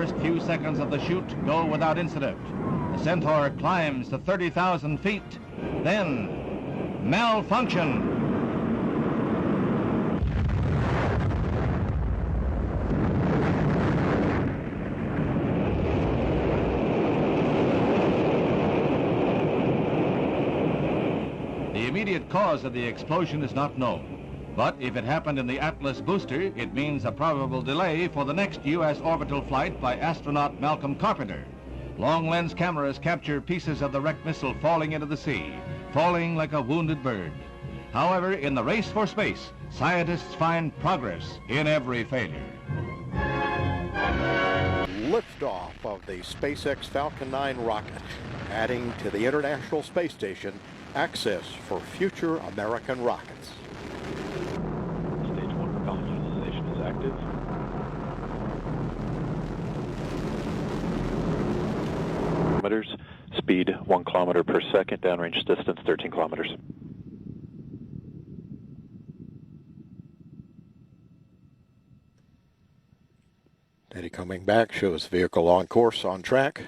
first few seconds of the shoot go without incident. The Centaur climbs to 30,000 feet. Then, malfunction. The immediate cause of the explosion is not known. But if it happened in the Atlas booster, it means a probable delay for the next U.S. orbital flight by astronaut Malcolm Carpenter. Long-lens cameras capture pieces of the wrecked missile falling into the sea, falling like a wounded bird. However, in the race for space, scientists find progress in every failure. Liftoff of the SpaceX Falcon 9 rocket, adding to the International Space Station access for future American rockets. Stage 1 propellant utilization is active. Kilometers, speed 1 kilometer per second, downrange distance 13 kilometers. Data coming back shows vehicle on course, on track.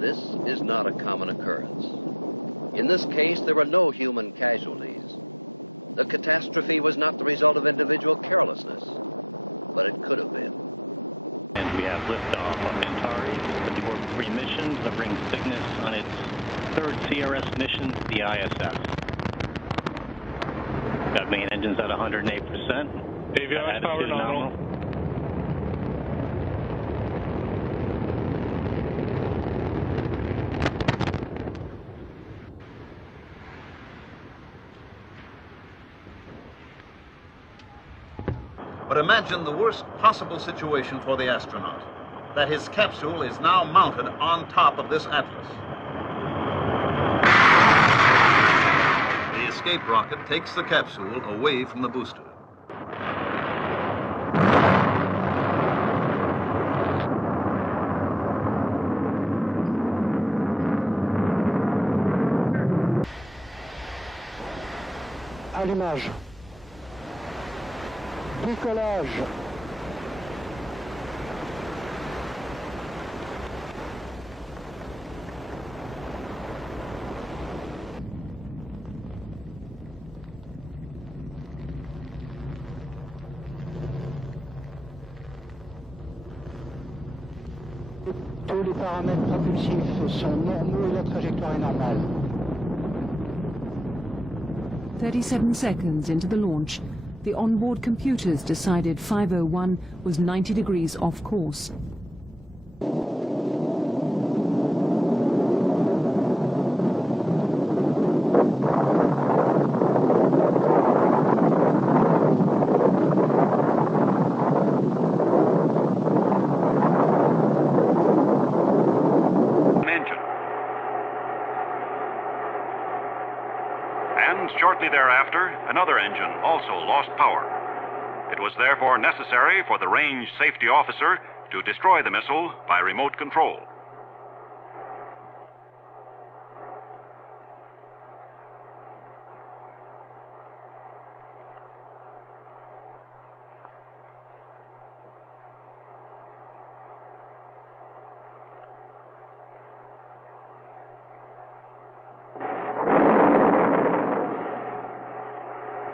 This is not a common occurrence. In this case, there were no human casualties. The catastrophe was not the result of individual carelessness, but it could have been. And we have liftoff of Antares, the orbit-free mission delivering Cygnus on its third CRS mission to the ISS. Got main engines at 108%. Avionics power nominal. But imagine the worst possible situation for the astronaut, that his capsule is now mounted on top of this Atlas. The escape rocket takes the capsule away from the booster. Allumage. Décollage. Tous les paramètres propulsifs sont normaux et la trajectoire est normale. 37 seconds into the launch, the onboard computers decided 501 was 90 degrees off course. And shortly thereafter, another engine also lost power. It was therefore necessary for the range safety officer to destroy the missile by remote control.